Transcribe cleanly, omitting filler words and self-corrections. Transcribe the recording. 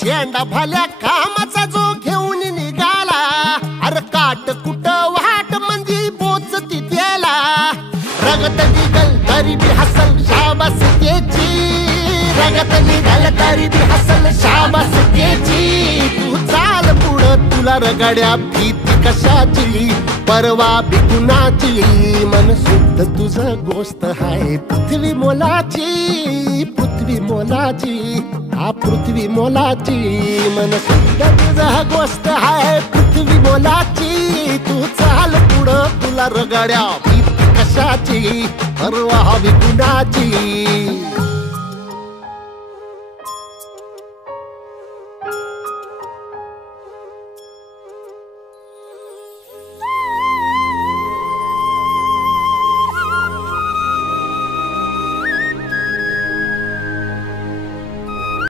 झेंडा भल्या कामाचा जो घेऊन निघाला, अरे काट कुट वाट मंदी पोचती त्याला, रगत निघल तरी बी हसल शाबास त्याची, रगत निघल तरी बी हसल शाबास त्याची. तू चाल पुढं तुला रगड्या भीती कशाची, परवा बी कुणाची, मन शुद्ध तुझं गोष्ट हाय पृथ्वी मोलाची, पृथ्वी मोलाची, हा पृथ्वी मोलाची, मन शुद्ध तुझं गोष्ट हाय पृथ्वी मोलाची. तू चाल पुढं तुला रगड्या भीती कशाची, परवा बी कुणाची.